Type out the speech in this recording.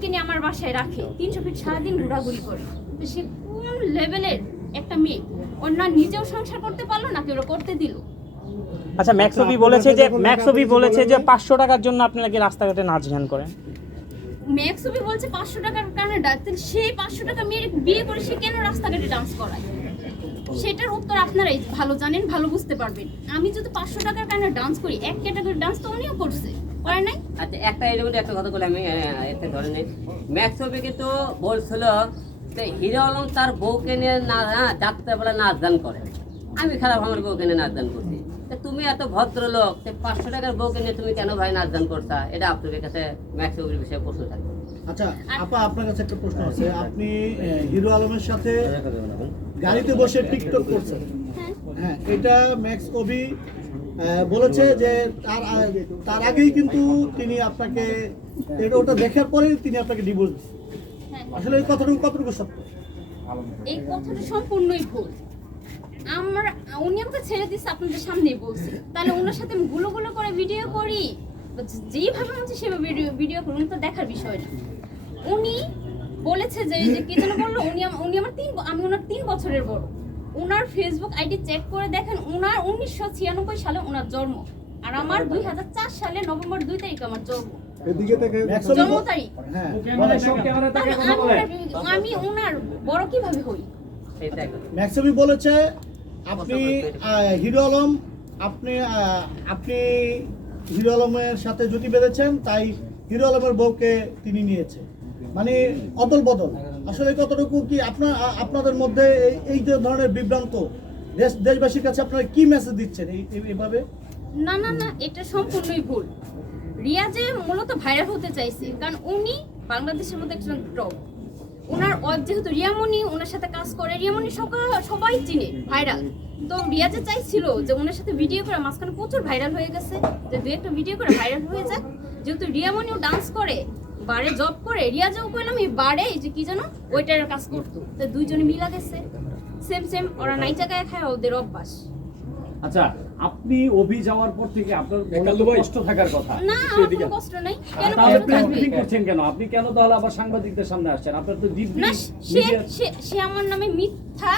তিনজনকে নিয়ে আমার বাসায় রাখে, 300 ফিট সারাদিন ঘোরাঘুরি করে। তো সে কোন লেভেলের একটা মেয়ে, ওর না নিজেও সংসার করতে পারলো না, কেউ করতে দিল। আচ্ছা, ম্যাক্সবি বলেছে যে 500 টাকার জন্য আপনি নাকি রাস্তাঘাটে নাচ গান করেন। ম্যাক্সবি বলছে 500 টাকার কারণে ডাকতেন, সেই 500 টাকা মেয়ে বিয়ে করে সে কেন রাস্তাঘাটে ডান্স করায়? সেটার উত্তর আপনারাই ভালো জানেন, ভালো বুঝতে পারবেন। আমি যদি 500 টাকার কারণে ডান্স করি, এক ক্যাটাগরি ডান্স তো উনিও করছে, করে নাই? আচ্ছা, একটা কথা বলে আমি একটা ধরে নেই। ম্যাক্সবি কিন্তু বলছিল যে হিরো আলম তার বউকে নিয়ে না যাত্রাবেলা নাচ গান করে। আমি খারাপ আমার বউকে নিয়ে নাচ গান করছি। তুমি এত ভদ্রলোক, 500 টাকার বউকে নিয়ে তুমি কেন ভাই নাচ গান করছা? এটা আপনাদের কাছে ম্যাক্সবির বিষয়ে প্রশ্ন থাকবে। আচ্ছা আপা, আপনার কাছে একটা প্রশ্ন আছে। আপনি হিরো আলমের সাথে গাড়িতে বসে টিকটক করছেন, হ্যাঁ, এটা ম্যাক্স কবি বলেছে যে তার আগেই কিন্তু তিনি আপনাকে, ওটা দেখার পরেই তিনি আপনাকে ডিভোর্স দিচ্ছেন। আসলে এই কথাটুকু কতটুকু সত্য? এই কথাটা সম্পূর্ণই ভুল। উনি আমাকে ছেড়ে দিচ্ছে, আপনাদের সামনেই বলছি। তাহলে ওনার সাথে আমি গুলো গুলো করে ভিডিও করি, যেভাবে হচ্ছে সেভাবে ভিডিও করি, তো দেখার বিষয় না। উনি বলেছে যে কি যেন বললো, উনি আমার আমি ওনার 3 বছরের বড়। ওনার ফেসবুক আইডি চেক করে দেখেন, ওনার 1996 সালে ওনার জন্ম, আর আমার 2004 সালে নভেম্বর 2 তারিখ আমার জন্ম। জন্ম তারিখ। আমি ওনার বড় কিভাবে হই? ম্যাক্সবি বলেছে আপনি হিরো আলম, আপনি হিরো আলমের সাথে জুটি বেঁধেছেন, তাই হিরো আলমের বউকে তিনি নিয়েছে, মানে অদল বদল। আসলে কতটুকু কি আপনাদের মধ্যে এই যে ধরনের বিভ্রান্ত, দেশবাসীর কাছে আপনারা কি মেসেজ দিচ্ছেন এইভাবে? না না না, এটা সম্পূর্ণই ভুল। রিয়াজে মূলত ভাইরাল হতে চাইছে, কারণ উনি বাংলাদেশের মধ্যে একজন টপ। ওনার ওয়াইফ যেহেতু রিয়ামণি, ওনার সাথে কাজ করে, রিয়ামণি সবাই চিনে, ভাইরাল। তো রিয়াজে চাইছিল যে ওনার সাথে ভিডিও করে, মাঝখানে প্রচুর ভাইরাল হয়ে গেছে, যে 2-একটা ভিডিও করে ভাইরাল হয়ে যাক। যেহেতু রিয়ামণিও ডান্স করে, বারে জব করে, রিয়াজেও কইলাম এই বারে এই যে কি জানো ওইটার কাজ করতো, তো দুইজনে মিলা গেছে, সেম ওরা নাইচা গায়ে খায়, ওদের অভ্যাস। আচ্ছা, আপনি অভি যাওয়ার পর থেকে আপনার কষ্ট থাকার কথা। না, আমার কোনো কষ্ট নাই। কেন তাহলে কষ্ট থাকবে? আপনি করছেন কেন? আপনি কেন তাহলে আবার সাংবাদিকদের সামনে আসছেন? আপনার তো না, সে আমার নামে মিথ্যা